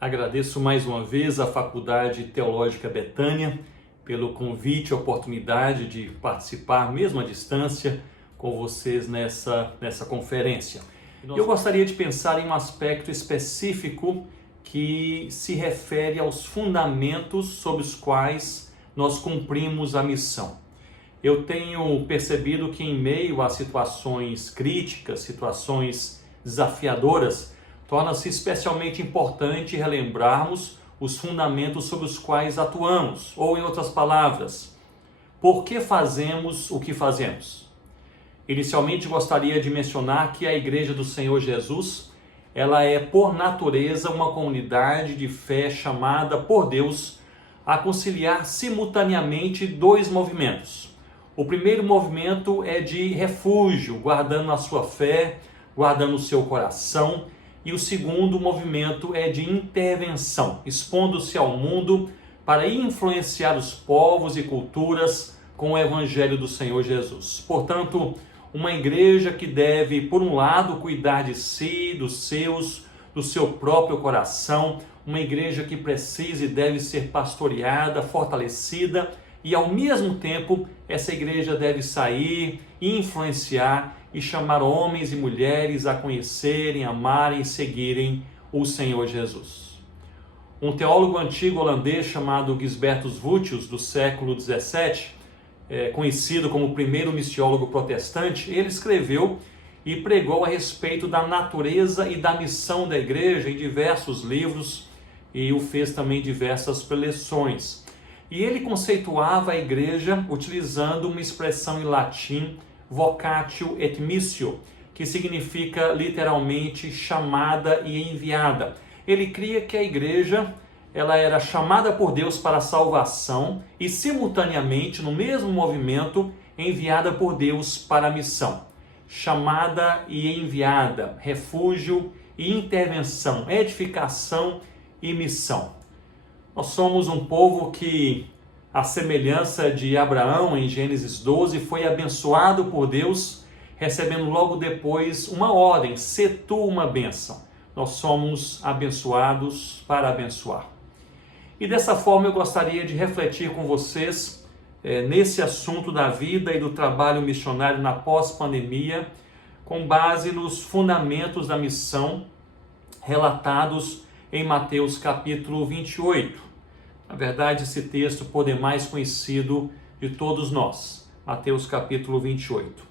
Agradeço mais uma vez à Faculdade Teológica Betânia pelo convite e oportunidade de participar, mesmo à distância, com vocês nessa conferência. Eu gostaria de pensar em um aspecto específico que se refere aos fundamentos sobre os quais nós cumprimos a missão. Eu tenho percebido que em meio a situações críticas, situações desafiadoras, torna-se especialmente importante relembrarmos os fundamentos sobre os quais atuamos, ou em outras palavras, por que fazemos o que fazemos? Inicialmente gostaria de mencionar que a Igreja do Senhor Jesus, ela é por natureza uma comunidade de fé chamada por Deus a conciliar simultaneamente dois movimentos. O primeiro movimento é de refúgio, guardando a sua fé, guardando o seu coração. E o segundo movimento é de intervenção, expondo-se ao mundo para influenciar os povos e culturas com o Evangelho do Senhor Jesus. Portanto, uma igreja que deve, por um lado, cuidar de si, dos seus, do seu próprio coração, uma igreja que precisa e deve ser pastoreada, fortalecida, e ao mesmo tempo essa igreja deve sair e influenciar e chamar homens e mulheres a conhecerem, amarem e seguirem o Senhor Jesus. Um teólogo antigo holandês chamado Gisbertus Voetius, do século XVII, conhecido como o primeiro missiólogo protestante, ele escreveu e pregou a respeito da natureza e da missão da igreja em diversos livros e o fez também diversas preleções. E ele conceituava a igreja utilizando uma expressão em latim, vocatio et missio, que significa literalmente chamada e enviada. Ele cria que a igreja ela era chamada por Deus para a salvação e simultaneamente, no mesmo movimento, enviada por Deus para a missão. Chamada e enviada, refúgio e intervenção, edificação e missão. Nós somos um povo que, à semelhança de Abraão em Gênesis 12, foi abençoado por Deus, recebendo logo depois uma ordem, sê tu uma bênção. Nós somos abençoados para abençoar. E dessa forma eu gostaria de refletir com vocês nesse assunto da vida e do trabalho missionário na pós-pandemia, com base nos fundamentos da missão relatados em Mateus capítulo 28. Na verdade, esse texto por demais conhecido de todos nós. Mateus capítulo 28.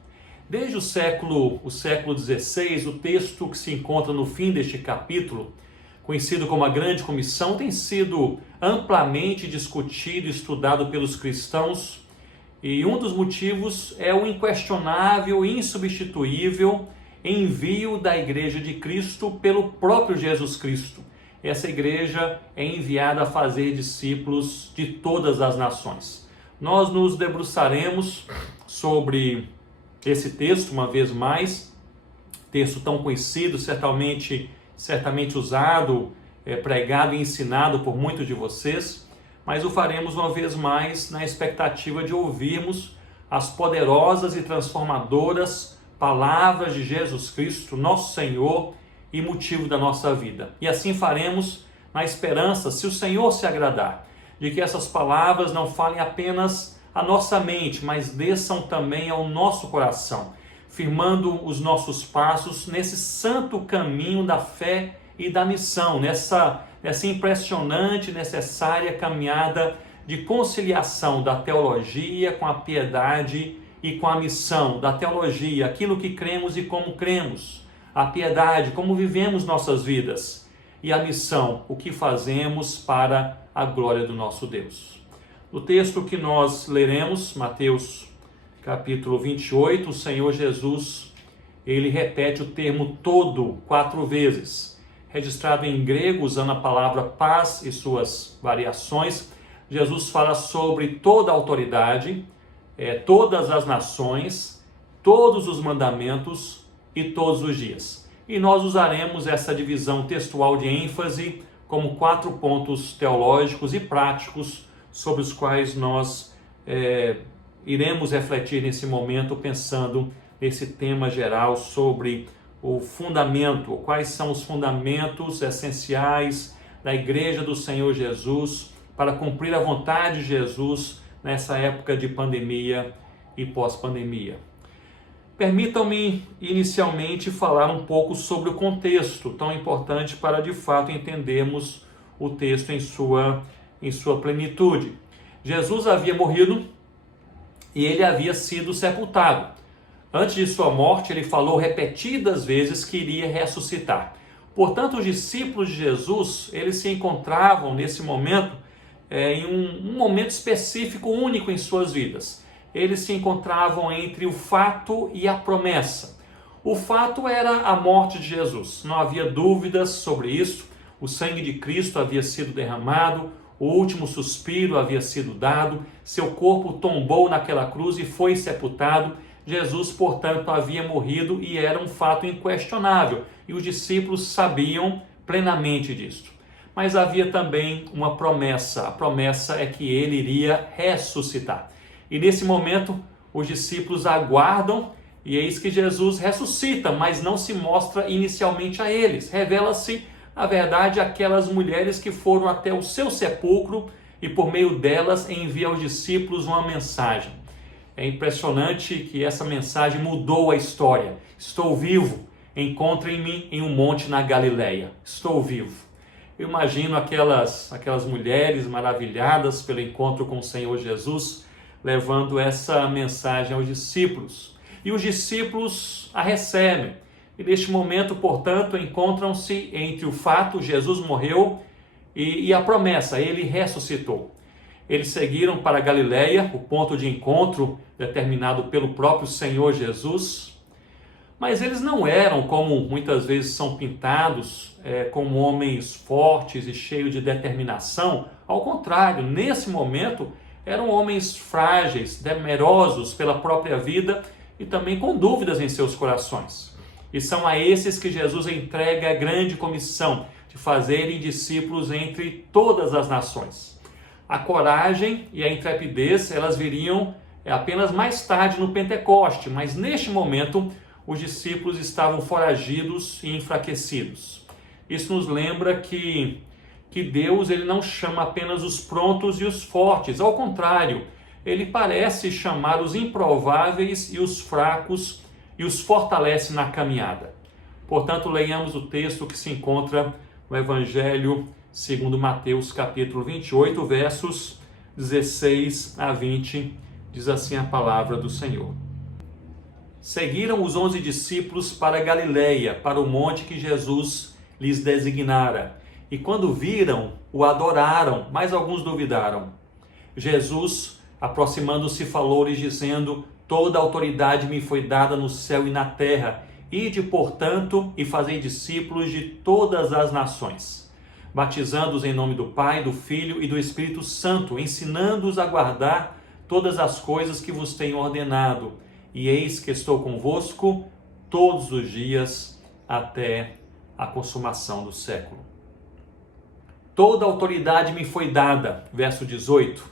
Desde o século XVI, o texto que se encontra no fim deste capítulo, conhecido como a Grande Comissão, tem sido amplamente discutido e estudado pelos cristãos. E um dos motivos é o inquestionável e insubstituível envio da Igreja de Cristo pelo próprio Jesus Cristo. Essa igreja é enviada a fazer discípulos de todas as nações. Nós nos debruçaremos sobre esse texto uma vez mais, texto tão conhecido, certamente usado, pregado e ensinado por muitos de vocês, mas o faremos uma vez mais na expectativa de ouvirmos as poderosas e transformadoras palavras de Jesus Cristo, nosso Senhor e motivo da nossa vida. E assim faremos na esperança, se o Senhor se agradar, de que essas palavras não falem apenas à nossa mente, mas desçam também ao nosso coração, firmando os nossos passos nesse santo caminho da fé e da missão, nessa impressionante e necessária caminhada de conciliação da teologia com a piedade e com a missão, da teologia, aquilo que cremos e como cremos, a piedade, como vivemos nossas vidas, e a missão, o que fazemos para a glória do nosso Deus. No texto que nós leremos, Mateus capítulo 28, o Senhor Jesus, ele repete o termo todo 4 vezes, registrado em grego, usando a palavra paz e suas variações. Jesus fala sobre toda a autoridade, todas as nações, todos os mandamentos e todos os dias. E nós usaremos essa divisão textual de ênfase como 4 pontos teológicos e práticos sobre os quais nós iremos refletir nesse momento, pensando nesse tema geral sobre o fundamento, quais são os fundamentos essenciais da Igreja do Senhor Jesus para cumprir a vontade de Jesus nessa época de pandemia e pós-pandemia. Permitam-me inicialmente falar um pouco sobre o contexto tão importante para de fato entendermos o texto em sua plenitude. Jesus havia morrido e ele havia sido sepultado. Antes de sua morte, ele falou repetidas vezes que iria ressuscitar. Portanto, os discípulos de Jesus, eles se encontravam nesse momento, em um momento específico, único em suas vidas. Eles se encontravam entre o fato e a promessa. O fato era a morte de Jesus. Não havia dúvidas sobre isso. O sangue de Cristo havia sido derramado, o último suspiro havia sido dado, seu corpo tombou naquela cruz e foi sepultado. Jesus, portanto, havia morrido e era um fato inquestionável, e os discípulos sabiam plenamente disto. Mas havia também uma promessa, a promessa é que ele iria ressuscitar. E nesse momento, os discípulos aguardam, e eis que Jesus ressuscita, mas não se mostra inicialmente a eles. Revela-se, na verdade, aquelas mulheres que foram até o seu sepulcro e por meio delas envia aos discípulos uma mensagem. É impressionante que essa mensagem mudou a história. Estou vivo, encontrem-me em um monte na Galileia. Estou vivo. Eu imagino aquelas mulheres maravilhadas pelo encontro com o Senhor Jesus, levando essa mensagem aos discípulos. E os discípulos a recebem. E neste momento, portanto, encontram-se entre o fato, Jesus morreu, e a promessa, ele ressuscitou. Eles seguiram para Galileia, o ponto de encontro determinado pelo próprio Senhor Jesus. Mas eles não eram, como muitas vezes são pintados, como homens fortes e cheios de determinação. Ao contrário, nesse momento, eram homens frágeis, temerosos pela própria vida e também com dúvidas em seus corações. E são a esses que Jesus entrega a grande comissão de fazerem discípulos entre todas as nações. A coragem e a intrepidez, elas viriam apenas mais tarde no Pentecoste, mas neste momento os discípulos estavam foragidos e enfraquecidos. Isso nos lembra que Deus ele não chama apenas os prontos e os fortes, ao contrário, ele parece chamar os improváveis e os fracos e os fortalece na caminhada. Portanto, leiamos o texto que se encontra no Evangelho segundo Mateus, capítulo 28, versos 16 a 20, diz assim a palavra do Senhor. Seguiram os 11 discípulos para Galileia, para o monte que Jesus lhes designara. E quando viram, o adoraram, mas alguns duvidaram. Jesus, aproximando-se, falou-lhes dizendo: toda autoridade me foi dada no céu e na terra. Ide, portanto, e fazei discípulos de todas as nações, batizando-os em nome do Pai, do Filho e do Espírito Santo, ensinando-os a guardar todas as coisas que vos tenho ordenado. E eis que estou convosco todos os dias até a consumação do século. Toda autoridade me foi dada, verso 18.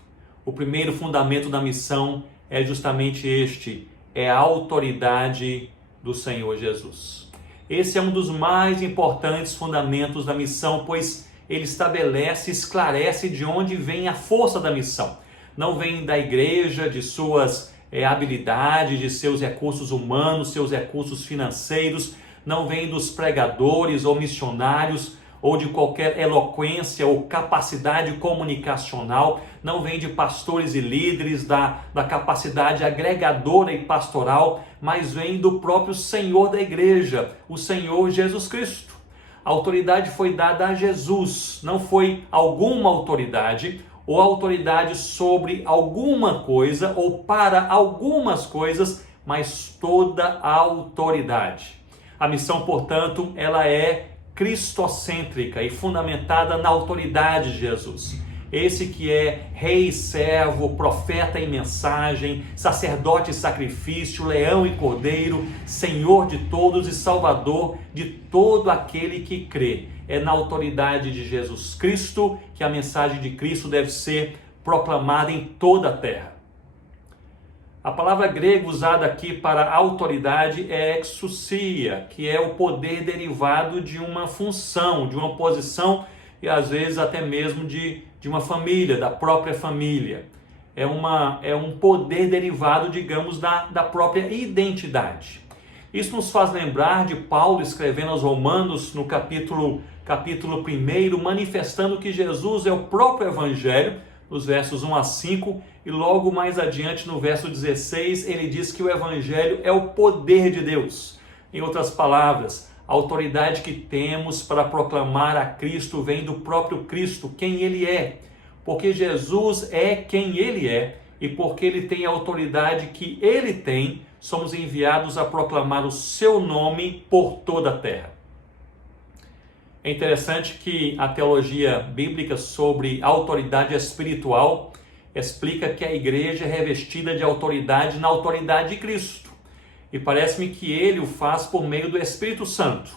O primeiro fundamento da missão é justamente este, é a autoridade do Senhor Jesus. Esse é um dos mais importantes fundamentos da missão, pois ele estabelece, esclarece de onde vem a força da missão. Não vem da igreja, de suas habilidades, de seus recursos humanos, seus recursos financeiros, não vem dos pregadores ou missionários, ou de qualquer eloquência ou capacidade comunicacional, não vem de pastores e líderes, da capacidade agregadora e pastoral, mas vem do próprio Senhor da igreja, o Senhor Jesus Cristo. A autoridade foi dada a Jesus, não foi alguma autoridade, ou autoridade sobre alguma coisa, ou para algumas coisas, mas toda a autoridade. A missão, portanto, ela é cristocêntrica e fundamentada na autoridade de Jesus. Esse que é rei e servo, profeta e mensagem, sacerdote e sacrifício, leão e cordeiro, senhor de todos e salvador de todo aquele que crê. É na autoridade de Jesus Cristo que a mensagem de Cristo deve ser proclamada em toda a terra. A palavra grega usada aqui para autoridade é exousia, que é o poder derivado de uma função, de uma posição e às vezes até mesmo de uma família, da própria família. É um poder derivado, digamos, da própria identidade. Isso nos faz lembrar de Paulo escrevendo aos Romanos no capítulo 1, manifestando que Jesus é o próprio Evangelho, nos versos 1 a 5, e logo mais adiante no verso 16, ele diz que o Evangelho é o poder de Deus. Em outras palavras, a autoridade que temos para proclamar a Cristo vem do próprio Cristo, quem Ele é. Porque Jesus é quem Ele é, e porque Ele tem a autoridade que Ele tem, somos enviados a proclamar o seu nome por toda a terra. É interessante que a teologia bíblica sobre autoridade espiritual explica que a igreja é revestida de autoridade na autoridade de Cristo. E parece-me que Ele o faz por meio do Espírito Santo.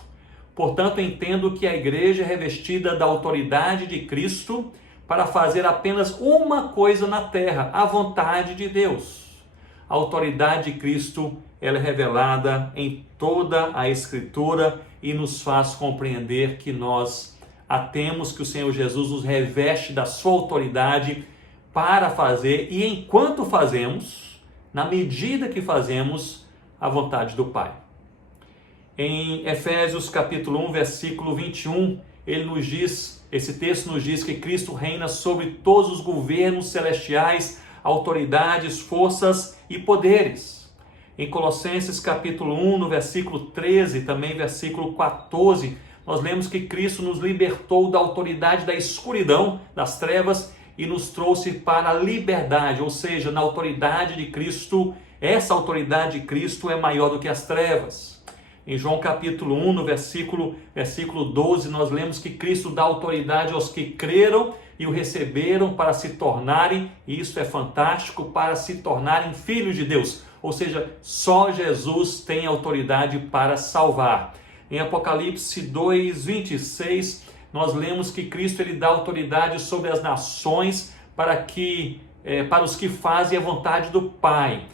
Portanto, entendo que a igreja é revestida da autoridade de Cristo para fazer apenas uma coisa na terra, a vontade de Deus. A autoridade de Cristo, ela é revelada em toda a Escritura e nos faz compreender que nós a temos, que o Senhor Jesus nos reveste da sua autoridade para fazer, e enquanto fazemos, na medida que fazemos, a vontade do Pai. Em Efésios capítulo 1, versículo 21, esse texto nos diz que Cristo reina sobre todos os governos celestiais, autoridades, forças e poderes. Em Colossenses capítulo 1, no versículo 13, também versículo 14, nós lemos que Cristo nos libertou da autoridade da escuridão, das trevas, e nos trouxe para a liberdade, ou seja, na autoridade de Cristo, essa autoridade de Cristo é maior do que as trevas. Em João capítulo 1, no versículo 12, nós lemos que Cristo dá autoridade aos que creram e o receberam para se tornarem, e isso é fantástico, para se tornarem filhos de Deus. Ou seja, só Jesus tem autoridade para salvar. Em Apocalipse 2, 26, nós lemos que Cristo ele dá autoridade sobre as nações para os que fazem a vontade do Pai.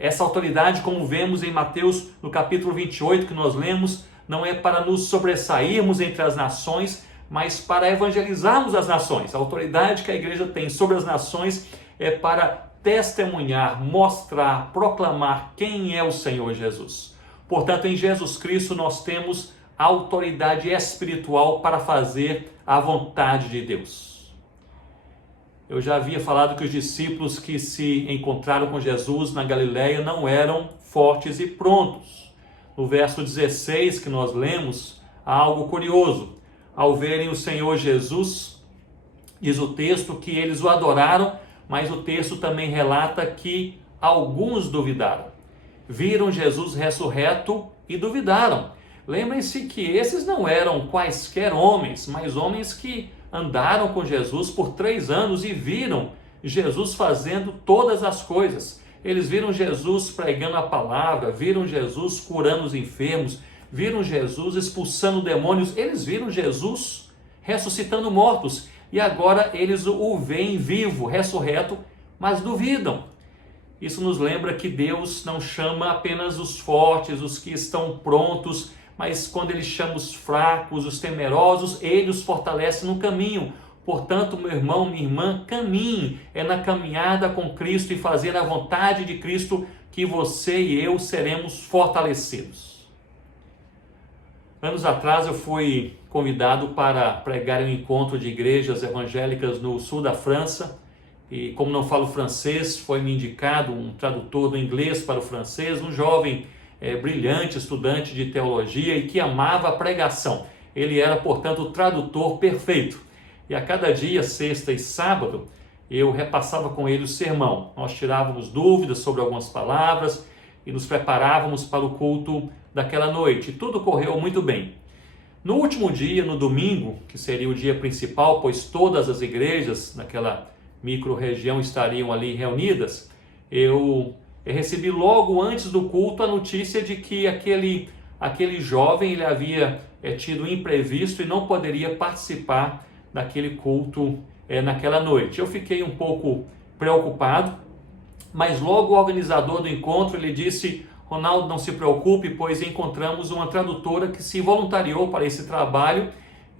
Essa autoridade, como vemos em Mateus, no capítulo 28, que nós lemos, não é para nos sobressairmos entre as nações, mas para evangelizarmos as nações. A autoridade que a igreja tem sobre as nações é para testemunhar, mostrar, proclamar quem é o Senhor Jesus. Portanto, em Jesus Cristo nós temos a autoridade espiritual para fazer a vontade de Deus. Eu já havia falado que os discípulos que se encontraram com Jesus na Galileia não eram fortes e prontos. No verso 16 que nós lemos, há algo curioso. Ao verem o Senhor Jesus, diz o texto que eles o adoraram, mas o texto também relata que alguns duvidaram. Viram Jesus ressurreto e duvidaram. Lembrem-se que esses não eram quaisquer homens, mas homens que andaram com Jesus por 3 anos e viram Jesus fazendo todas as coisas. Eles viram Jesus pregando a palavra, viram Jesus curando os enfermos, viram Jesus expulsando demônios, eles viram Jesus ressuscitando mortos. E agora eles o veem vivo, ressurreto, mas duvidam. Isso nos lembra que Deus não chama apenas os fortes, os que estão prontos, mas quando Ele chama os fracos, os temerosos, Ele os fortalece no caminho. Portanto, meu irmão, minha irmã, caminhe. É na caminhada com Cristo e fazer a vontade de Cristo que você e eu seremos fortalecidos. Anos atrás eu fui convidado para pregar em um encontro de igrejas evangélicas no sul da França, e como não falo francês, foi-me indicado um tradutor do inglês para o francês, um jovem brilhante, estudante de teologia e que amava a pregação. Ele era, portanto, o tradutor perfeito. E a cada dia, sexta e sábado, eu repassava com ele o sermão. Nós tirávamos dúvidas sobre algumas palavras e nos preparávamos para o culto daquela noite. Tudo correu muito bem. No último dia, no domingo, que seria o dia principal, pois todas as igrejas naquela micro-região estariam ali reunidas, eu recebi logo antes do culto a notícia de que aquele jovem ele havia tido um imprevisto e não poderia participar daquele culto naquela noite. Eu fiquei um pouco preocupado, mas logo o organizador do encontro ele disse: Ronaldo, não se preocupe, pois encontramos uma tradutora que se voluntariou para esse trabalho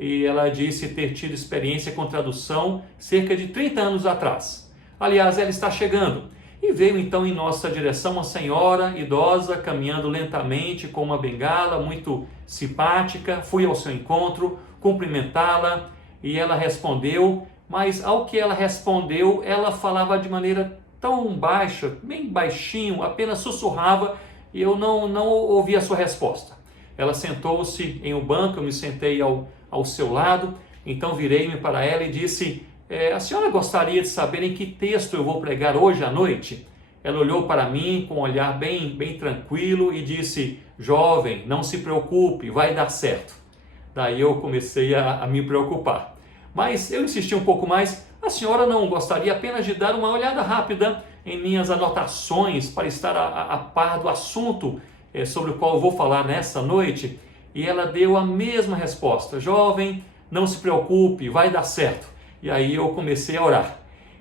e ela disse ter tido experiência com tradução cerca de 30 anos atrás. Aliás, ela está chegando. E veio então em nossa direção uma senhora idosa, caminhando lentamente com uma bengala, muito simpática. Fui ao seu encontro, cumprimentá-la e ela respondeu, mas ao que ela respondeu, ela falava de maneira tão baixa, bem baixinho, apenas sussurrava e eu não ouvi a sua resposta. Ela sentou-se em um banco, eu me sentei ao seu lado, então virei-me para ela e disse: a senhora gostaria de saber em que texto eu vou pregar hoje à noite? Ela olhou para mim com um olhar bem tranquilo e disse: jovem, não se preocupe, vai dar certo. Daí eu comecei a me preocupar. Mas eu insisti um pouco mais: a senhora não gostaria apenas de dar uma olhada rápida em minhas anotações para estar a par do assunto sobre o qual eu vou falar nessa noite? E ela deu a mesma resposta: jovem, não se preocupe, vai dar certo. E aí eu comecei a orar.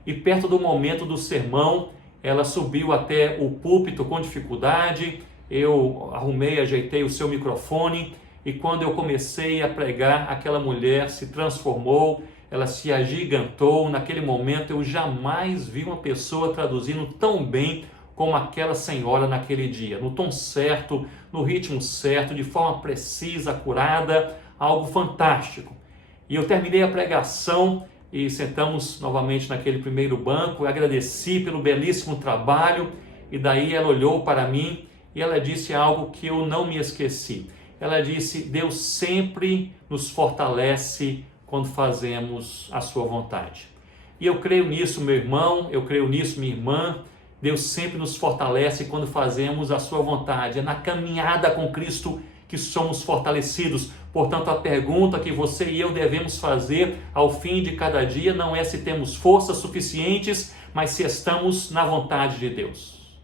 E perto do momento do sermão, ela subiu até o púlpito com dificuldade. Eu arrumei, ajeitei o seu microfone. E quando eu comecei a pregar, aquela mulher se transformou, ela se agigantou. Naquele momento eu jamais vi uma pessoa traduzindo tão bem como aquela senhora naquele dia. No tom certo, no ritmo certo, de forma precisa, acurada, algo fantástico. E eu terminei a pregação e sentamos novamente naquele primeiro banco. Eu agradeci pelo belíssimo trabalho e daí ela olhou para mim e ela disse algo que eu não me esqueci. Ela disse: Deus sempre nos fortalece quando fazemos a sua vontade. E eu creio nisso, meu irmão, eu creio nisso, minha irmã. Deus sempre nos fortalece quando fazemos a sua vontade. É na caminhada com Cristo que somos fortalecidos. Portanto, a pergunta que você e eu devemos fazer ao fim de cada dia não é se temos forças suficientes, mas se estamos na vontade de Deus.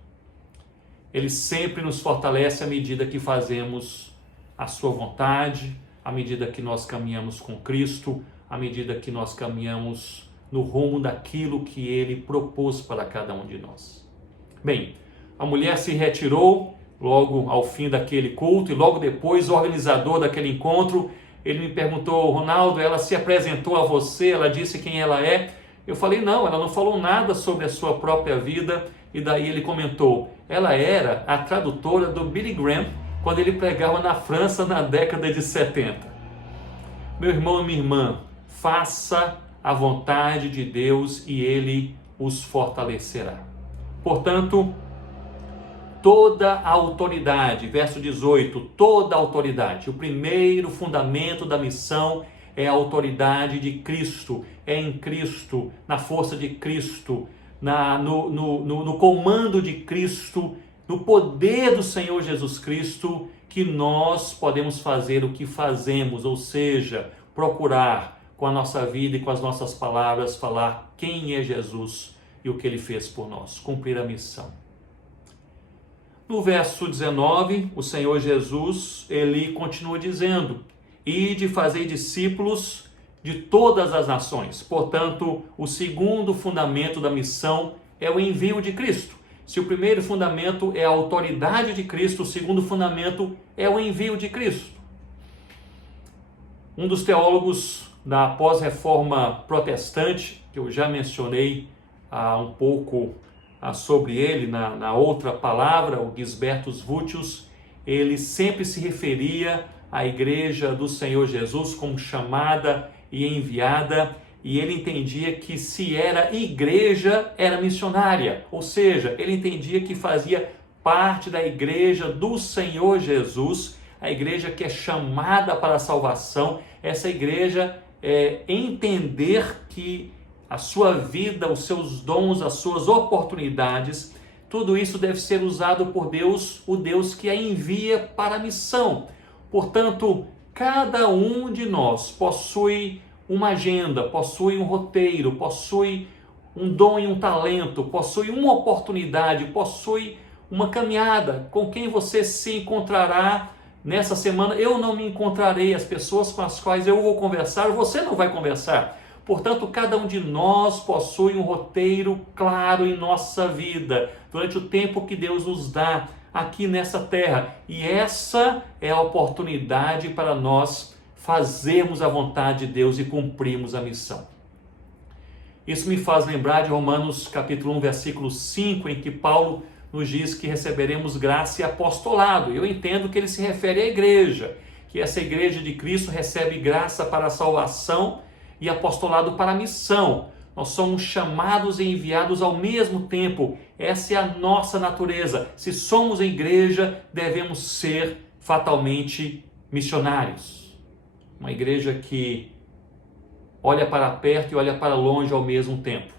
Ele sempre nos fortalece à medida que fazemos a sua vontade, à medida que nós caminhamos com Cristo, à medida que nós caminhamos no rumo daquilo que Ele propôs para cada um de nós. Bem, a mulher se retirou logo ao fim daquele culto e logo depois o organizador daquele encontro, ele me perguntou: Ronaldo, ela se apresentou a você, ela disse quem ela é? Eu falei: não, ela não falou nada sobre a sua própria vida. E daí ele comentou: ela era a tradutora do Billy Graham quando ele pregava na França na década de 70. Meu irmão e minha irmã, faça a vontade de Deus e Ele os fortalecerá. Portanto, toda a autoridade, verso 18, toda a autoridade, o primeiro fundamento da missão é a autoridade de Cristo, é em Cristo, na força de Cristo, no comando de Cristo, no poder do Senhor Jesus Cristo, que nós podemos fazer o que fazemos, ou seja, procurar com a nossa vida e com as nossas palavras falar quem é Jesus e o que Ele fez por nós, cumprir a missão. No verso 19, o Senhor Jesus, Ele continua dizendo: ide fazer discípulos de todas as nações. Portanto, o segundo fundamento da missão é o envio de Cristo. Se o primeiro fundamento é a autoridade de Cristo, o segundo fundamento é o envio de Cristo. Um dos teólogos da pós-reforma protestante, que eu já mencionei um pouco sobre ele na outra palavra, o Gisbertus Vultius, ele sempre se referia à igreja do Senhor Jesus como chamada e enviada, e ele entendia que se era igreja, era missionária, ou seja, ele entendia que fazia parte da igreja do Senhor Jesus, a igreja que é chamada para a salvação. Essa igreja é entender que a sua vida, os seus dons, as suas oportunidades, tudo isso deve ser usado por Deus, o Deus que a envia para a missão. Portanto, cada um de nós possui uma agenda, possui um roteiro, possui um dom e um talento, possui uma oportunidade, possui uma caminhada com quem você se encontrará nessa semana. Eu não me encontrarei, as pessoas com as quais eu vou conversar, você não vai conversar. Portanto, cada um de nós possui um roteiro claro em nossa vida, durante o tempo que Deus nos dá aqui nessa terra. E essa é a oportunidade para nós fazermos a vontade de Deus e cumprirmos a missão. Isso me faz lembrar de Romanos capítulo 1, versículo 5, em que Paulo nos diz que receberemos graça e apostolado. Eu entendo que ele se refere à igreja, que essa igreja de Cristo recebe graça para a salvação e apostolado para a missão. Nós somos chamados e enviados ao mesmo tempo. Essa é a nossa natureza. Se somos igreja, devemos ser fatalmente missionários. Uma igreja que olha para perto e olha para longe ao mesmo tempo.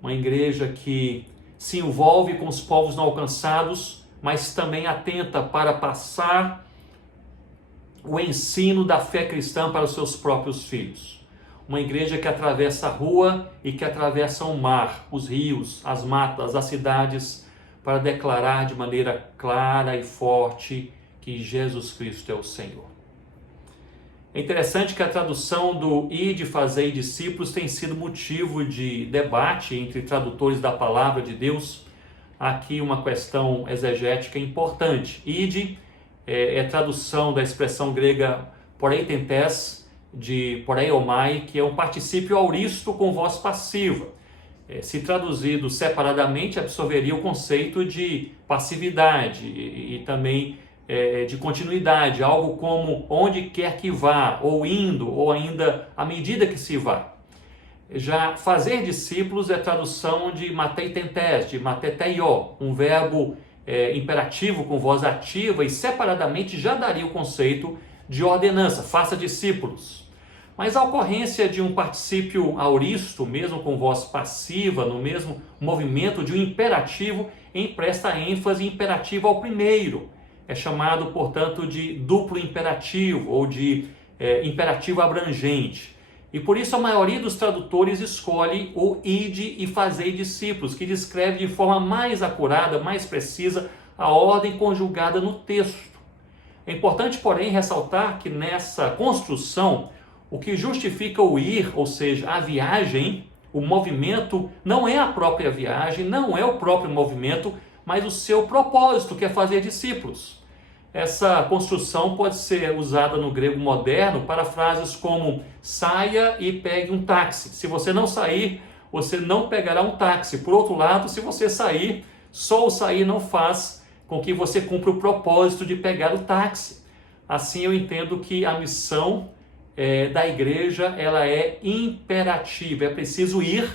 Uma igreja que se envolve com os povos não alcançados, mas também atenta para passar o ensino da fé cristã para os seus próprios filhos. Uma igreja que atravessa a rua e que atravessa o mar, os rios, as matas, as cidades, para declarar de maneira clara e forte que Jesus Cristo é o Senhor. É interessante que a tradução do ide, fazei discípulos tem sido motivo de debate entre tradutores da palavra de Deus. Aqui uma questão exegética importante. Ide é tradução da expressão grega poreitentes, de poreiomai, que é um particípio auristo com voz passiva. Se traduzido separadamente, absorveria o conceito de passividade e também de continuidade, algo como onde quer que vá, ou indo, ou ainda à medida que se vá. Já fazer discípulos é tradução de mateitentes, de mateteio, um verbo imperativo com voz ativa, e separadamente já daria o conceito de ordenança, faça discípulos. Mas a ocorrência de um particípio auristo, mesmo com voz passiva, no mesmo movimento de um imperativo, empresta ênfase imperativa ao primeiro. É chamado, portanto, de duplo imperativo ou de imperativo abrangente. E por isso a maioria dos tradutores escolhe o ide e fazei discípulos, que descreve de forma mais acurada, mais precisa, a ordem conjugada no texto. É importante, porém, ressaltar que nessa construção, o que justifica o ir, ou seja, a viagem, o movimento, não é a própria viagem, não é o próprio movimento, mas o seu propósito, que é fazer discípulos. Essa construção pode ser usada no grego moderno para frases como saia e pegue um táxi. Se você não sair, você não pegará um táxi. Por outro lado, se você sair, só o sair não faz com que você cumpra o propósito de pegar o táxi. Assim eu entendo que a missão da igreja ela é imperativa. É preciso ir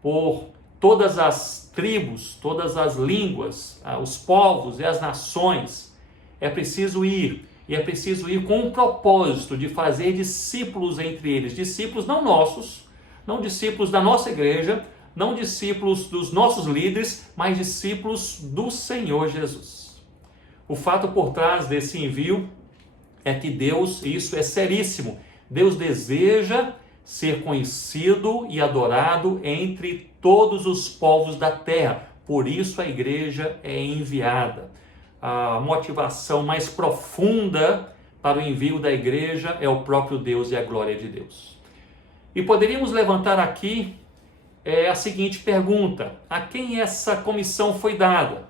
por todas as tribos, todas as línguas, os povos e as nações. É preciso ir, e é preciso ir com um propósito de fazer discípulos entre eles. Discípulos não nossos, não discípulos da nossa igreja, não discípulos dos nossos líderes, mas discípulos do Senhor Jesus. O fato por trás desse envio é que Deus, isso é seríssimo, Deus deseja ser conhecido e adorado entre todos os povos da terra. Por isso a igreja é enviada. A motivação mais profunda para o envio da igreja é o próprio Deus e a glória de Deus. E poderíamos levantar aqui a seguinte pergunta: a quem essa comissão foi dada?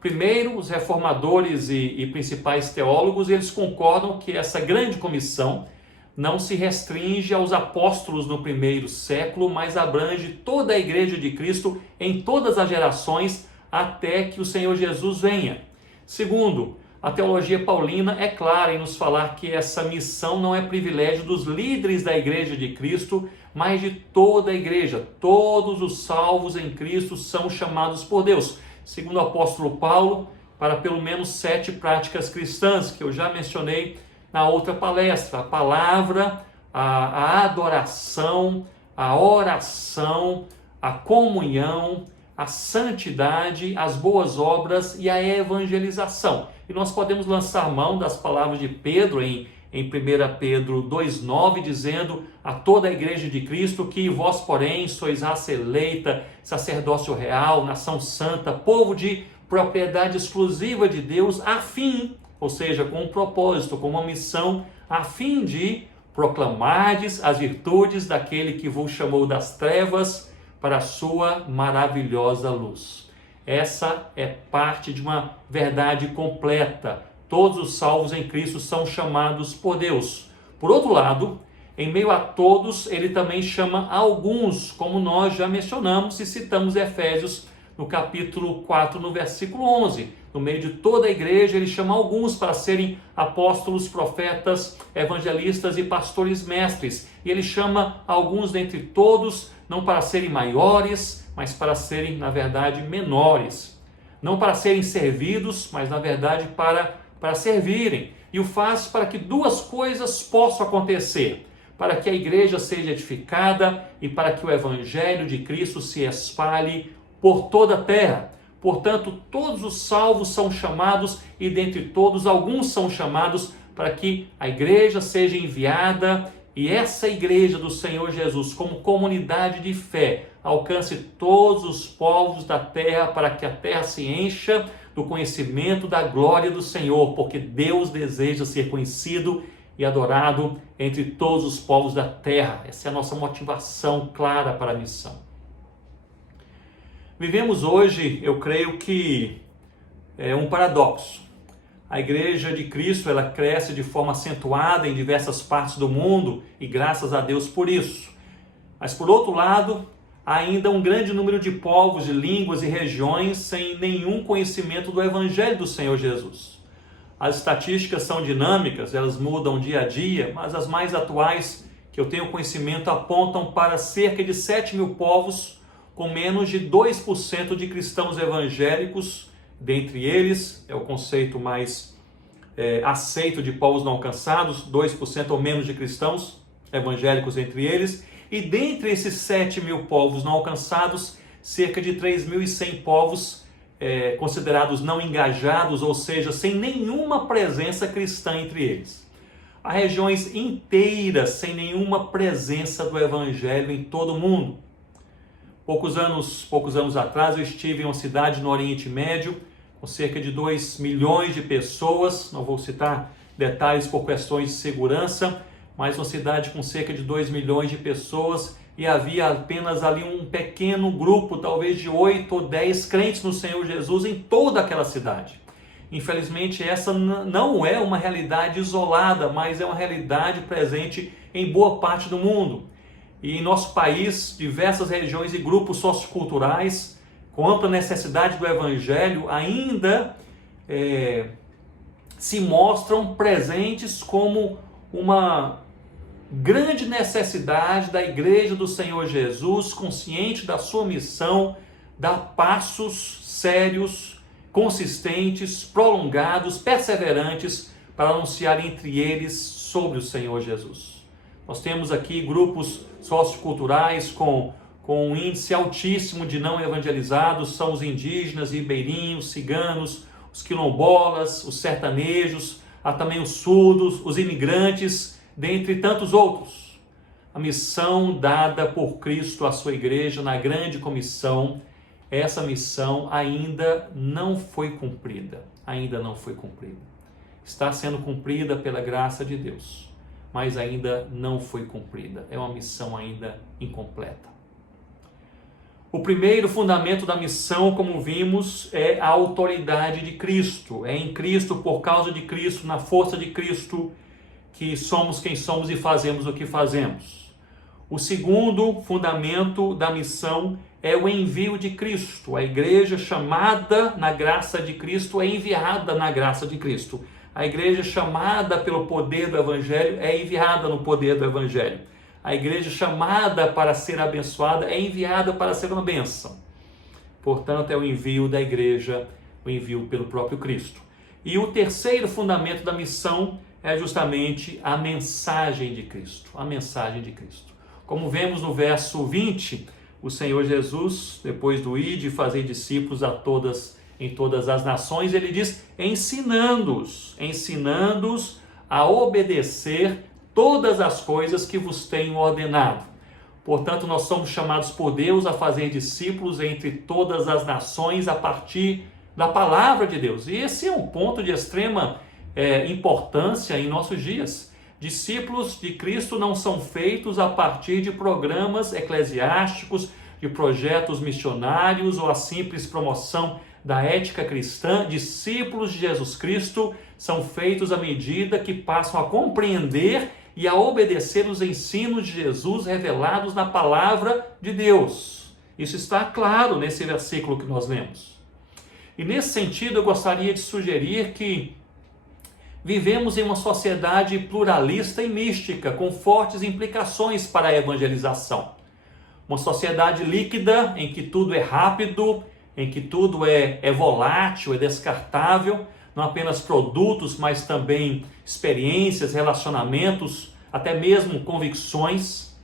Primeiro, os reformadores e principais teólogos, eles concordam que essa grande comissão não se restringe aos apóstolos no primeiro século, mas abrange toda a igreja de Cristo em todas as gerações até que o Senhor Jesus venha. Segundo, a teologia paulina é clara em nos falar que essa missão não é privilégio dos líderes da igreja de Cristo, mas de toda a igreja. Todos os salvos em Cristo são chamados por Deus. Segundo o apóstolo Paulo, para pelo menos 7 práticas cristãs, que eu já mencionei na outra palestra: a palavra, a adoração, a oração, a comunhão, a santidade, as boas obras e a evangelização. E nós podemos lançar mão das palavras de Pedro em 1 Pedro 2,9, dizendo a toda a igreja de Cristo que vós, porém, sois raça eleita, sacerdócio real, nação santa, povo de propriedade exclusiva de Deus, a fim, ou seja, com um propósito, com uma missão, a fim de proclamardes as virtudes daquele que vos chamou das trevas para a sua maravilhosa luz. Essa é parte de uma verdade completa. Todos os salvos em Cristo são chamados por Deus. Por outro lado, em meio a todos, ele também chama alguns, como nós já mencionamos e citamos Efésios no capítulo 4, no versículo 11. No meio de toda a igreja, ele chama alguns para serem apóstolos, profetas, evangelistas e pastores mestres. E ele chama alguns dentre todos, não para serem maiores, mas para serem, na verdade, menores. Não para serem servidos, mas, na verdade, para servirem. E o faz para que duas coisas possam acontecer: para que a igreja seja edificada e para que o evangelho de Cristo se espalhe por toda a terra. Portanto, todos os salvos são chamados, e dentre todos, alguns são chamados para que a igreja seja enviada, e essa igreja do Senhor Jesus, como comunidade de fé, alcance todos os povos da terra, para que a terra se encha do conhecimento da glória do Senhor, porque Deus deseja ser conhecido e adorado entre todos os povos da terra. Essa é a nossa motivação clara para a missão. Vivemos hoje, eu creio que é um paradoxo. A igreja de Cristo, ela cresce de forma acentuada em diversas partes do mundo, e graças a Deus por isso. Mas por outro lado, há ainda um grande número de povos, de línguas e regiões sem nenhum conhecimento do evangelho do Senhor Jesus. As estatísticas são dinâmicas, elas mudam dia a dia, mas as mais atuais que eu tenho conhecimento apontam para cerca de 7 mil povos com menos de 2% de cristãos evangélicos. Dentre eles, é o conceito mais aceito de povos não alcançados, 2% ou menos de cristãos evangélicos entre eles. E dentre esses 7 mil povos não alcançados, cerca de 3.100 povos considerados não engajados, ou seja, sem nenhuma presença cristã entre eles. Há regiões inteiras sem nenhuma presença do evangelho em todo o mundo. Poucos anos atrás eu estive em uma cidade no Oriente Médio com cerca de 2 milhões de pessoas, não vou citar detalhes por questões de segurança, mas uma cidade com cerca de 2 milhões de pessoas, e havia apenas ali um pequeno grupo, talvez de 8 ou 10 crentes no Senhor Jesus em toda aquela cidade. Infelizmente, essa não é uma realidade isolada, mas é uma realidade presente em boa parte do mundo. E em nosso país, diversas regiões e grupos socioculturais com ampla necessidade do evangelho ainda se mostram presentes como uma grande necessidade da igreja do Senhor Jesus, consciente da sua missão, dar passos sérios, consistentes, prolongados, perseverantes, para anunciar entre eles sobre o Senhor Jesus. Nós temos aqui grupos socioculturais com um índice altíssimo de não evangelizados, são os indígenas, ribeirinhos, ciganos, os quilombolas, os sertanejos, há também os surdos, os imigrantes, dentre tantos outros. A missão dada por Cristo à sua igreja na grande comissão, essa missão ainda não foi cumprida. Ainda não foi cumprida. Está sendo cumprida pela graça de Deus, mas ainda não foi cumprida. É uma missão ainda incompleta. O primeiro fundamento da missão, como vimos, é a autoridade de Cristo. É em Cristo, por causa de Cristo, na força de Cristo, que somos quem somos e fazemos o que fazemos. O segundo fundamento da missão é o envio de Cristo. A igreja chamada na graça de Cristo é enviada na graça de Cristo. A igreja chamada pelo poder do Evangelho é enviada no poder do Evangelho. A igreja chamada para ser abençoada é enviada para ser uma bênção. Portanto, é o envio da igreja, o envio pelo próprio Cristo. E o terceiro fundamento da missão é justamente a mensagem de Cristo. A mensagem de Cristo. Como vemos no verso 20, o Senhor Jesus, depois do ide e fazer discípulos em todas as nações, ele diz, ensinando-os a obedecer todas as coisas que vos tenho ordenado. Portanto, nós somos chamados por Deus a fazer discípulos entre todas as nações a partir da palavra de Deus. E esse é um ponto de extrema importância em nossos dias. Discípulos de Cristo não são feitos a partir de programas eclesiásticos, de projetos missionários ou a simples promoção da ética cristã. Discípulos de Jesus Cristo são feitos à medida que passam a compreender e a obedecer os ensinos de Jesus revelados na palavra de Deus. Isso está claro nesse versículo que nós lemos. E nesse sentido eu gostaria de sugerir que vivemos em uma sociedade pluralista e mística, com fortes implicações para a evangelização. Uma sociedade líquida, em que tudo é rápido, em que tudo é volátil, é descartável, não apenas produtos, mas também experiências, relacionamentos, até mesmo convicções.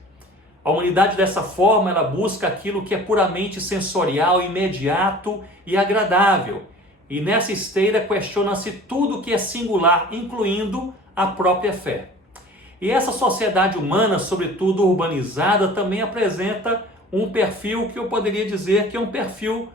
A humanidade dessa forma, ela busca aquilo que é puramente sensorial, imediato e agradável. E nessa esteira questiona-se tudo que é singular, incluindo a própria fé. E essa sociedade humana, sobretudo urbanizada, também apresenta um perfil que eu poderia dizer que é um perfil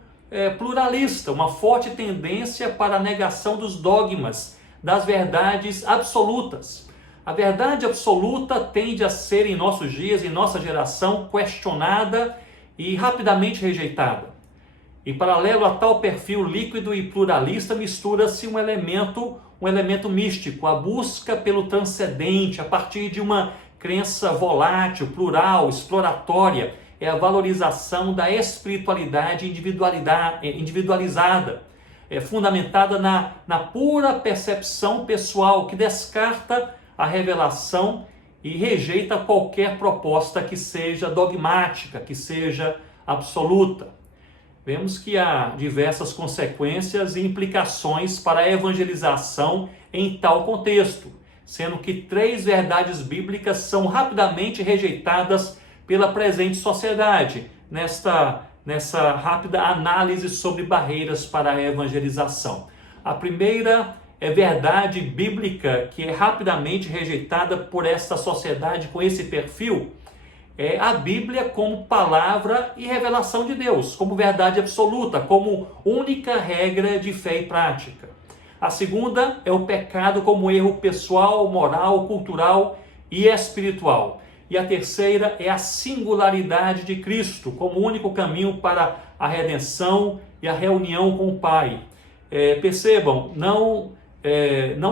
pluralista, uma forte tendência para a negação dos dogmas, das verdades absolutas. A verdade absoluta tende a ser, em nossos dias, em nossa geração, questionada e rapidamente rejeitada. Em paralelo a tal perfil líquido e pluralista, mistura-se um elemento místico, a busca pelo transcendente, a partir de uma crença volátil, plural, exploratória, é a valorização da espiritualidade individualizada, fundamentada na pura percepção pessoal, que descarta a revelação e rejeita qualquer proposta que seja dogmática, que seja absoluta. Vemos que há diversas consequências e implicações para a evangelização em tal contexto, sendo que 3 verdades bíblicas são rapidamente rejeitadas pela presente sociedade, nessa rápida análise sobre barreiras para a evangelização. A primeira verdade bíblica que é rapidamente rejeitada por esta sociedade com esse perfil é a Bíblia como palavra e revelação de Deus, como verdade absoluta, como única regra de fé e prática. A segunda é o pecado como erro pessoal, moral, cultural e espiritual. E a terceira é a singularidade de Cristo como único caminho para a redenção e a reunião com o Pai. Percebam, não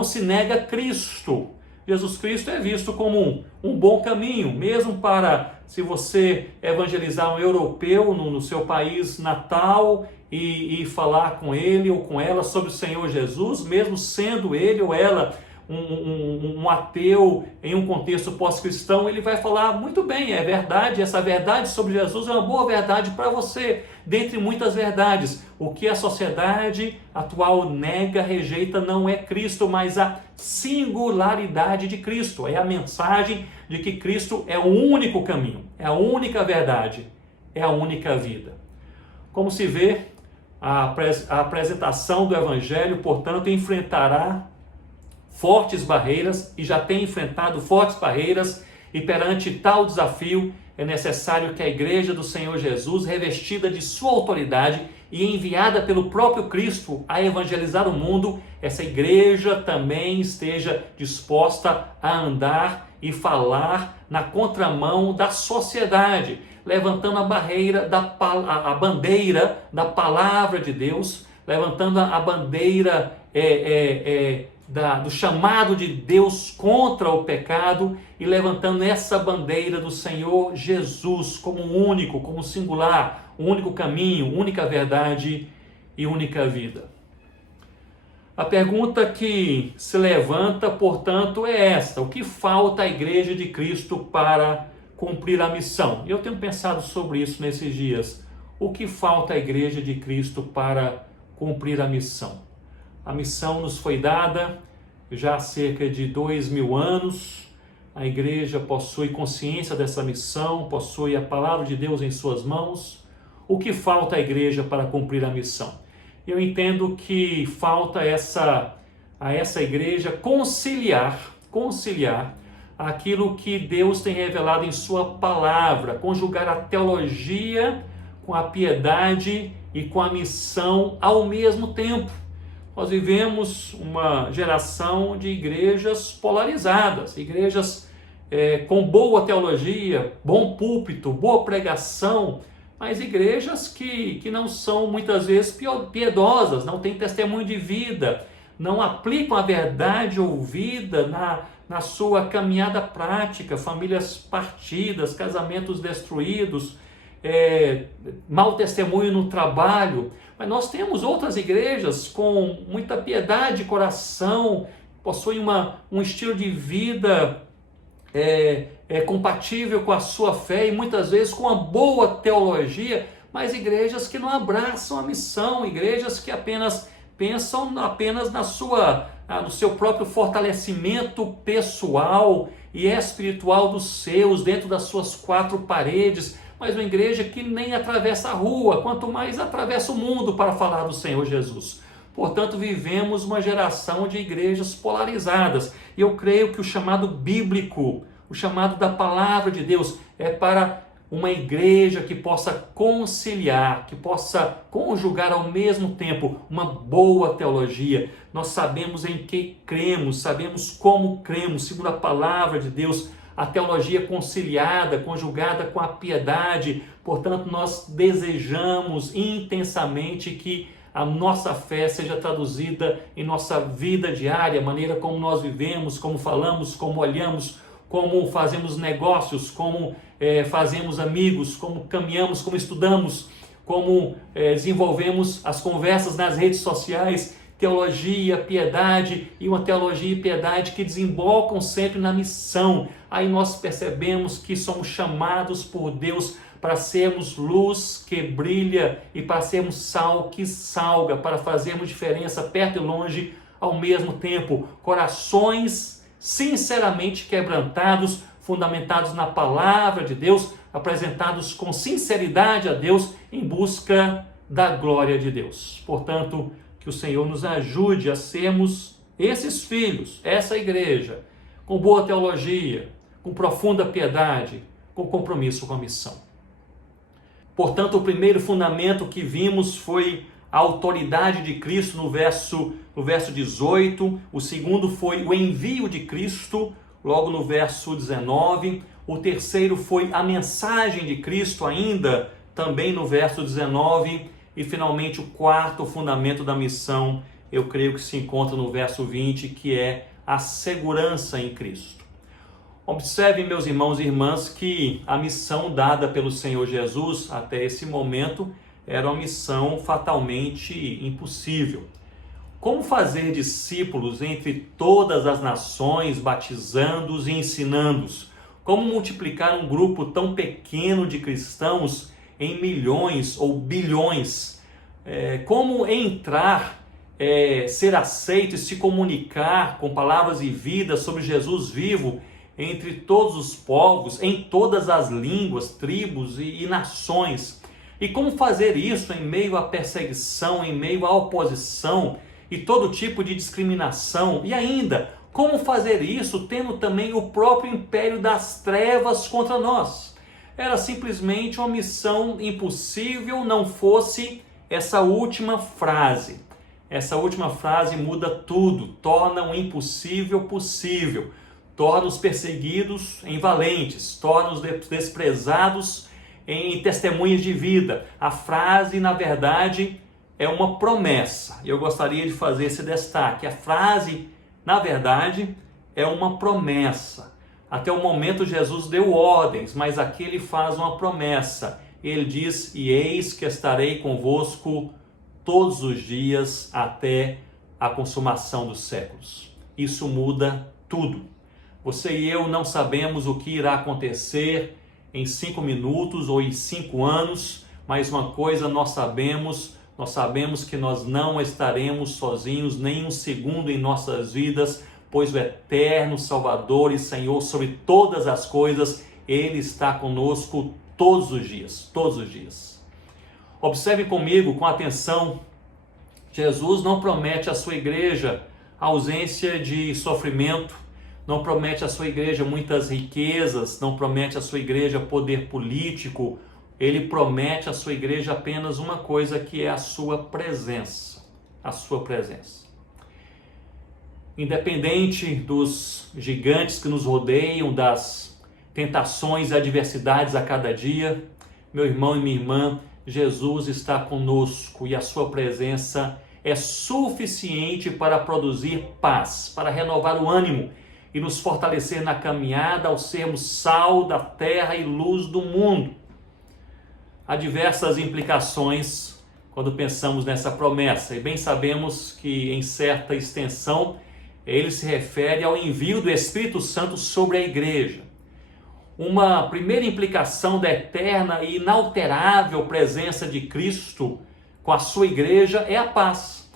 se nega Cristo. Jesus Cristo é visto como um bom caminho, mesmo para, se você evangelizar um europeu no seu país natal e falar com ele ou com ela sobre o Senhor Jesus, mesmo sendo ele ou ela um ateu em um contexto pós-cristão, ele vai falar muito bem, é verdade, essa verdade sobre Jesus é uma boa verdade para você, dentre muitas verdades. O que a sociedade atual nega, rejeita, não é Cristo, mas a singularidade de Cristo, é a mensagem de que Cristo é o único caminho, é a única verdade, é a única vida. Como se vê, a apresentação do Evangelho, portanto, enfrentará fortes barreiras e já tem enfrentado fortes barreiras, e perante tal desafio é necessário que a Igreja do Senhor Jesus, revestida de sua autoridade e enviada pelo próprio Cristo a evangelizar o mundo, essa igreja também esteja disposta a andar e falar na contramão da sociedade, levantando a bandeira da palavra de Deus, levantando a bandeira do chamado de Deus contra o pecado e levantando essa bandeira do Senhor Jesus como único, como singular, o único caminho, única verdade e única vida. A pergunta que se levanta, portanto, é esta: o que falta à Igreja de Cristo para cumprir a missão? Eu tenho pensado sobre isso nesses dias. O que falta à Igreja de Cristo para cumprir a missão? A missão nos foi dada já há cerca de 2000 anos. A igreja possui consciência dessa missão, possui a palavra de Deus em suas mãos. O que falta à igreja para cumprir a missão? Eu entendo que falta a essa igreja conciliar aquilo que Deus tem revelado em sua palavra, conjugar a teologia com a piedade e com a missão ao mesmo tempo. Nós vivemos uma geração de igrejas polarizadas, igrejas com boa teologia, bom púlpito, boa pregação, mas igrejas que não são muitas vezes piedosas, não têm testemunho de vida, não aplicam a verdade ouvida na sua caminhada prática, famílias partidas, casamentos destruídos, mau testemunho no trabalho. Mas nós temos outras igrejas com muita piedade, coração, possuem um estilo de vida compatível com a sua fé e muitas vezes com uma boa teologia, mas igrejas que não abraçam a missão, igrejas que apenas pensam no seu próprio fortalecimento pessoal e espiritual dos seus, dentro das suas quatro paredes, mas uma igreja que nem atravessa a rua, quanto mais atravessa o mundo para falar do Senhor Jesus. Portanto, vivemos uma geração de igrejas polarizadas. E eu creio que o chamado bíblico, o chamado da palavra de Deus, é para uma igreja que possa conciliar, que possa conjugar ao mesmo tempo uma boa teologia. Nós sabemos em que cremos, sabemos como cremos, segundo a palavra de Deus, a teologia conciliada, conjugada com a piedade. Portanto, nós desejamos intensamente que a nossa fé seja traduzida em nossa vida diária, a maneira como nós vivemos, como falamos, como olhamos, como fazemos negócios, como fazemos amigos, como caminhamos, como estudamos, como desenvolvemos as conversas nas redes sociais. Teologia, piedade, e uma teologia e piedade que desembocam sempre na missão. Aí nós percebemos que somos chamados por Deus para sermos luz que brilha e para sermos sal que salga, para fazermos diferença perto e longe ao mesmo tempo. Corações sinceramente quebrantados, fundamentados na palavra de Deus, apresentados com sinceridade a Deus em busca da glória de Deus. Portanto, que o Senhor nos ajude a sermos esses filhos, essa igreja, com boa teologia, com profunda piedade, com compromisso com a missão. Portanto, o primeiro fundamento que vimos foi a autoridade de Cristo no verso 18. O segundo foi o envio de Cristo, logo no verso 19. O terceiro foi a mensagem de Cristo, ainda também no verso 19. E finalmente o quarto fundamento da missão, eu creio que se encontra no verso 20, que é a segurança em Cristo. Observem, meus irmãos e irmãs, que a missão dada pelo Senhor Jesus até esse momento era uma missão fatalmente impossível. Como fazer discípulos entre todas as nações, batizando-os e ensinando-os? Como multiplicar um grupo tão pequeno de cristãos em milhões ou bilhões? Como entrar, ser aceito e se comunicar com palavras e vida sobre Jesus vivo entre todos os povos, em todas as línguas, tribos e nações? E como fazer isso em meio à perseguição, em meio à oposição e todo tipo de discriminação? E ainda, como fazer isso tendo também o próprio império das trevas contra nós? Era simplesmente uma missão impossível, não fosse essa última frase. Essa última frase muda tudo, torna o impossível possível, torna os perseguidos em valentes, torna os desprezados em testemunhas de vida. A frase, na verdade, é uma promessa. Eu gostaria de fazer esse destaque. A frase, na verdade, é uma promessa. Até o momento Jesus deu ordens, mas aqui ele faz uma promessa. Ele diz: e eis que estarei convosco todos os dias até a consumação dos séculos. Isso muda tudo. Você e eu não sabemos o que irá acontecer em 5 minutos ou em 5 anos, mas uma coisa nós sabemos que nós não estaremos sozinhos nem um segundo em nossas vidas, pois o eterno Salvador e Senhor sobre todas as coisas, Ele está conosco todos os dias, todos os dias. Observe comigo com atenção, Jesus não promete à sua igreja ausência de sofrimento, não promete à sua igreja muitas riquezas, não promete à sua igreja poder político. Ele promete à sua igreja apenas uma coisa, que é a sua presença. A sua presença. Independente dos gigantes que nos rodeiam, das tentações e adversidades a cada dia, meu irmão e minha irmã, Jesus está conosco e a sua presença é suficiente para produzir paz, para renovar o ânimo e nos fortalecer na caminhada ao sermos sal da terra e luz do mundo. Há diversas implicações quando pensamos nessa promessa, e bem sabemos que em certa extensão ele se refere ao envio do Espírito Santo sobre a igreja. Uma primeira implicação da eterna e inalterável presença de Cristo com a sua igreja é a paz.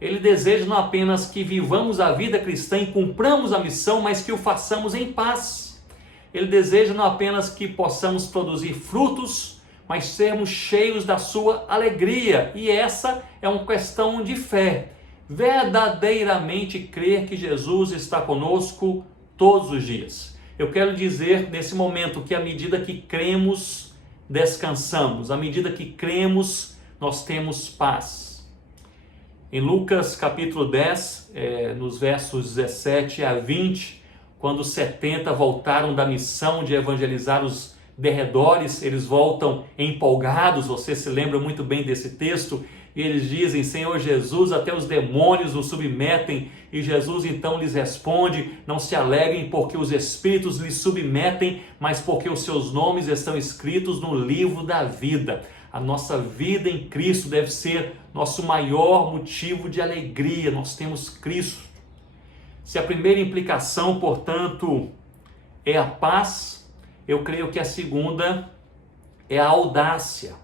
Ele deseja não apenas que vivamos a vida cristã e cumpramos a missão, mas que o façamos em paz. Ele deseja não apenas que possamos produzir frutos, mas sermos cheios da sua alegria. E essa é uma questão de fé. Verdadeiramente crer que Jesus está conosco todos os dias. Eu quero dizer nesse momento que à medida que cremos, descansamos. À medida que cremos, nós temos paz. Em Lucas capítulo 10, nos versos 17 a 20, quando os 70 voltaram da missão de evangelizar os derredores, eles voltam empolgados, você se lembra muito bem desse texto, e eles dizem: Senhor Jesus, até os demônios nos submetem, e Jesus então lhes responde: não se alegrem porque os espíritos lhes submetem, mas porque os seus nomes estão escritos no livro da vida. A nossa vida em Cristo deve ser nosso maior motivo de alegria. Nós temos Cristo. Se a primeira implicação, portanto, é a paz, eu creio que a segunda é a audácia.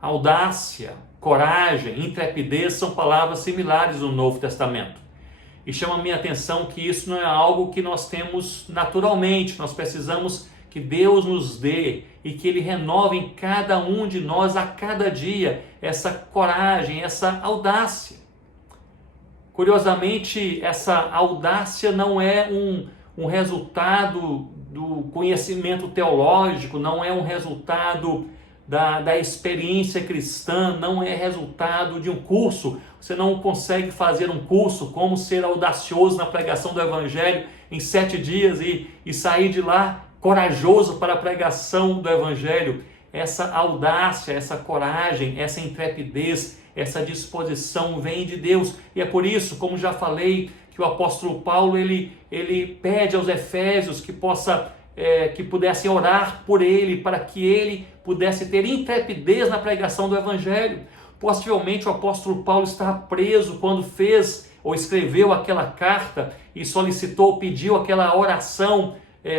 Audácia, coragem, intrepidez são palavras similares no Novo Testamento. E chama a minha atenção que isso não é algo que nós temos naturalmente. Nós precisamos que Deus nos dê e que Ele renove em cada um de nós a cada dia essa coragem, essa audácia. Curiosamente, essa audácia não é um resultado do conhecimento teológico, não é um resultado da experiência cristã, não é resultado de um curso. Você não consegue fazer um curso como ser audacioso na pregação do Evangelho em 7 dias e sair de lá corajoso para a pregação do Evangelho. Essa audácia, essa coragem, essa intrepidez, essa disposição vem de Deus. E é por isso, como já falei, que o apóstolo Paulo ele pede aos Efésios que pudessem orar por ele, para que ele pudesse ter intrepidez na pregação do Evangelho. Possivelmente o apóstolo Paulo estava preso quando fez ou escreveu aquela carta e solicitou, pediu aquela oração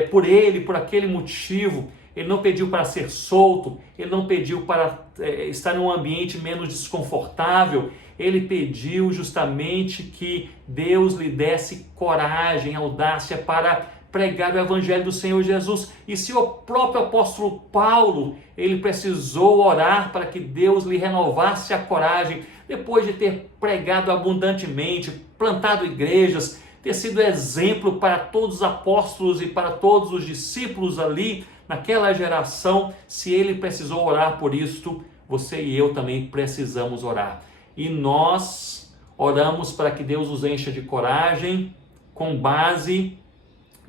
por ele, por aquele motivo. Ele não pediu para ser solto, ele não pediu para estar em um ambiente menos desconfortável, ele pediu justamente que Deus lhe desse coragem, audácia para pregar o Evangelho do Senhor Jesus. E se o próprio apóstolo Paulo, ele precisou orar para que Deus lhe renovasse a coragem, depois de ter pregado abundantemente, plantado igrejas, ter sido exemplo para todos os apóstolos e para todos os discípulos ali naquela geração, se ele precisou orar por isto, você e eu também precisamos orar. E nós oramos para que Deus nos encha de coragem, com base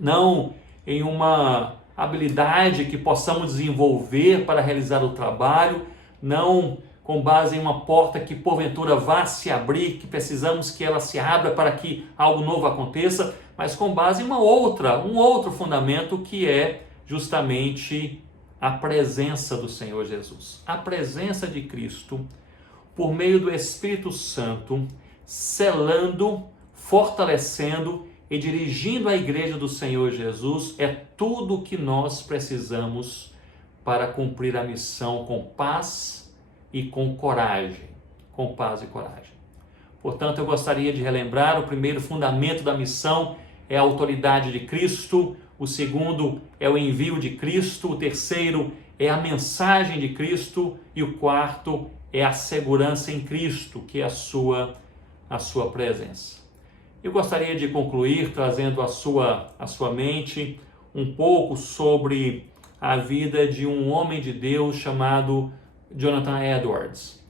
não em uma habilidade que possamos desenvolver para realizar o trabalho, não com base em uma porta que porventura vá se abrir, que precisamos que ela se abra para que algo novo aconteça, mas com base em um outro fundamento, que é justamente a presença do Senhor Jesus. A presença de Cristo, por meio do Espírito Santo, selando, fortalecendo e dirigindo a igreja do Senhor Jesus, é tudo o que nós precisamos para cumprir a missão com paz e com coragem. Com paz e coragem. Portanto, eu gostaria de relembrar: o primeiro fundamento da missão é a autoridade de Cristo, o segundo é o envio de Cristo, o terceiro é a mensagem de Cristo e o quarto é a segurança em Cristo, que é a sua presença. Eu gostaria de concluir trazendo à sua mente um pouco sobre a vida de um homem de Deus chamado Jonathan Edwards.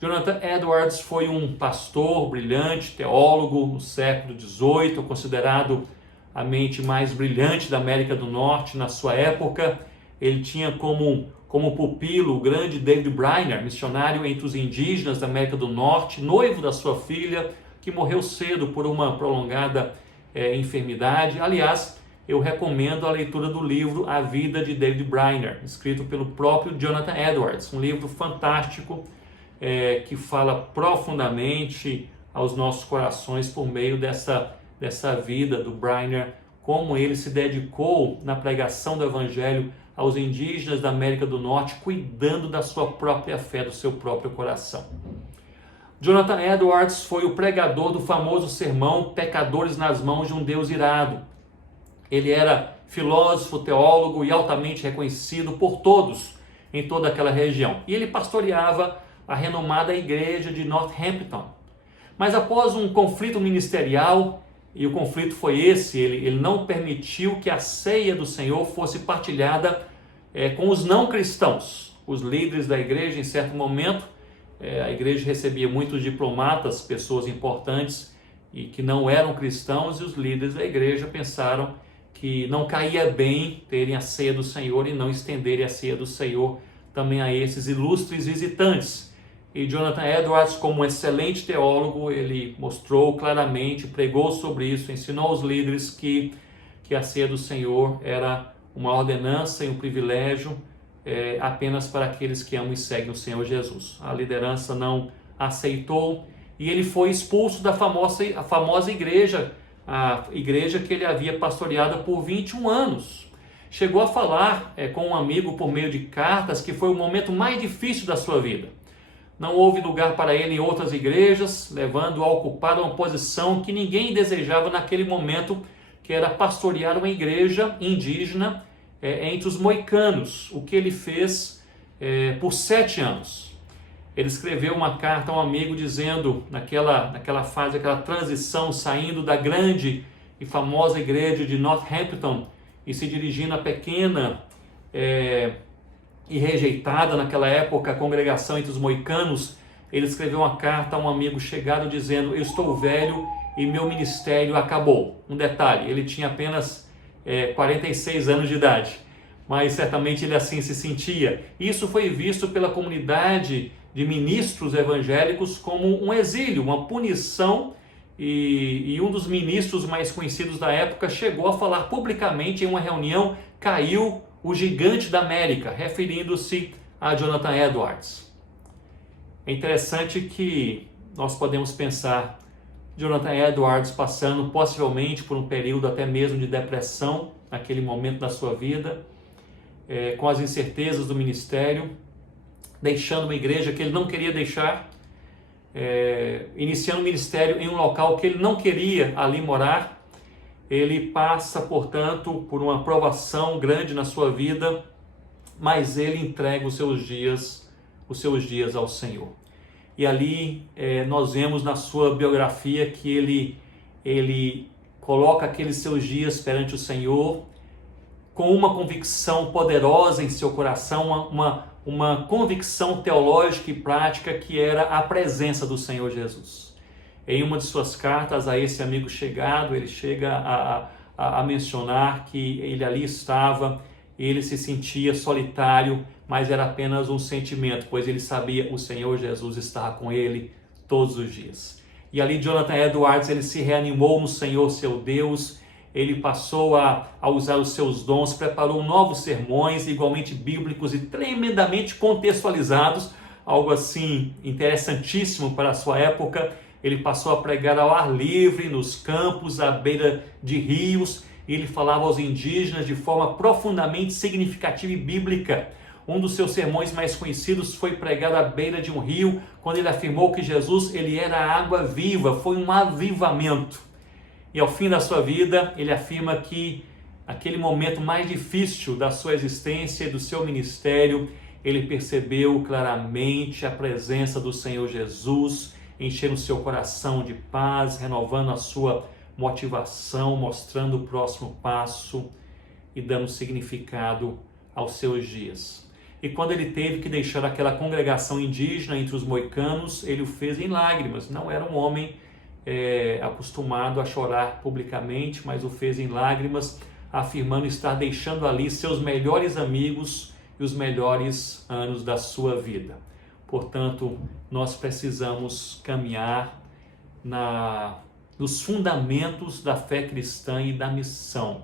Jonathan Edwards foi um pastor brilhante, teólogo no século XVIII, considerado a mente mais brilhante da América do Norte na sua época. Ele tinha como pupilo o grande David Brainerd, missionário entre os indígenas da América do Norte, noivo da sua filha, que morreu cedo por uma prolongada enfermidade. Aliás, eu recomendo a leitura do livro A Vida de David Brainerd, escrito pelo próprio Jonathan Edwards, um livro fantástico que fala profundamente aos nossos corações por meio dessa vida do Brainerd, como ele se dedicou na pregação do Evangelho aos indígenas da América do Norte, cuidando da sua própria fé, do seu próprio coração. Jonathan Edwards foi o pregador do famoso sermão Pecadores nas Mãos de um Deus Irado. Ele era filósofo, teólogo e altamente reconhecido por todos em toda aquela região. E ele pastoreava a renomada igreja de Northampton. Mas após um conflito ministerial, e o conflito foi esse, ele não permitiu que a ceia do Senhor fosse partilhada com os não cristãos. Os líderes da igreja, em certo momento, a igreja recebia muitos diplomatas, pessoas importantes e que não eram cristãos, e os líderes da igreja pensaram que não caía bem terem a ceia do Senhor e não estenderem a ceia do Senhor também a esses ilustres visitantes. E Jonathan Edwards, como um excelente teólogo, ele mostrou claramente, pregou sobre isso, ensinou aos líderes que a ceia do Senhor era uma ordenança e um privilégio apenas para aqueles que amam e seguem o Senhor Jesus. A liderança não aceitou e ele foi expulso da famosa igreja, a igreja que ele havia pastoreado por 21 anos. Chegou a falar com um amigo por meio de cartas que foi o momento mais difícil da sua vida. Não houve lugar para ele em outras igrejas, levando-o a ocupar uma posição que ninguém desejava naquele momento, que era pastorear uma igreja indígena entre os moicanos, o que ele fez por 7 anos. Ele escreveu uma carta a um amigo dizendo, naquela fase, aquela transição, saindo da grande e famosa igreja de Northampton e se dirigindo à pequena e rejeitada naquela época a congregação entre os moicanos, ele escreveu uma carta a um amigo chegado dizendo: eu estou velho e meu ministério acabou. Um detalhe, ele tinha apenas 46 anos de idade, mas certamente ele assim se sentia. Isso foi visto pela comunidade de ministros evangélicos como um exílio, uma punição, e um dos ministros mais conhecidos da época chegou a falar publicamente em uma reunião: caiu o gigante da América, referindo-se a Jonathan Edwards. É interessante que nós podemos pensar Jonathan Edwards passando possivelmente por um período até mesmo de depressão, naquele momento da sua vida, com as incertezas do ministério, deixando uma igreja que ele não queria deixar, iniciando um ministério em um local que ele não queria ali morar. Ele passa, portanto, por uma provação grande na sua vida, mas ele entrega os seus dias ao Senhor. E ali nós vemos na sua biografia que ele coloca aqueles seus dias perante o Senhor com uma convicção poderosa em seu coração, uma convicção teológica e prática que era a presença do Senhor Jesus. Em uma de suas cartas a esse amigo chegado, ele chega a mencionar que ele ali estava, ele se sentia solitário, mas era apenas um sentimento, pois ele sabia que o Senhor Jesus estava com ele todos os dias. E ali Jonathan Edwards, ele se reanimou no Senhor, seu Deus, ele passou a usar os seus dons, preparou novos sermões, igualmente bíblicos e tremendamente contextualizados, algo assim interessantíssimo para a sua época. Ele passou a pregar ao ar livre, nos campos, à beira de rios, e ele falava aos indígenas de forma profundamente significativa e bíblica. Um dos seus sermões mais conhecidos foi pregado à beira de um rio, quando ele afirmou que Jesus ele era a água viva, foi um avivamento. E ao fim da sua vida, ele afirma que aquele momento mais difícil da sua existência e do seu ministério, ele percebeu claramente a presença do Senhor Jesus, enchendo o seu coração de paz, renovando a sua motivação, mostrando o próximo passo e dando significado aos seus dias. E quando ele teve que deixar aquela congregação indígena entre os moicanos, ele o fez em lágrimas. Não era um homem acostumado a chorar publicamente, mas o fez em lágrimas, afirmando estar deixando ali seus melhores amigos e os melhores anos da sua vida. Portanto, nós precisamos caminhar dos fundamentos da fé cristã e da missão.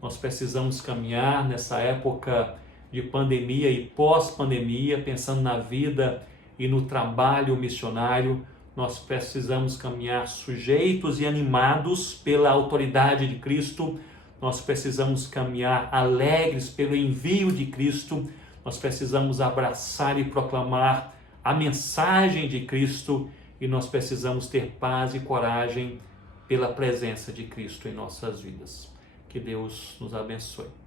Nós precisamos caminhar nessa época de pandemia e pós-pandemia, pensando na vida e no trabalho missionário. Nós precisamos caminhar sujeitos e animados pela autoridade de Cristo. Nós precisamos caminhar alegres pelo envio de Cristo. Nós precisamos abraçar e proclamar a mensagem de Cristo e nós precisamos ter paz e coragem pela presença de Cristo em nossas vidas. Que Deus nos abençoe.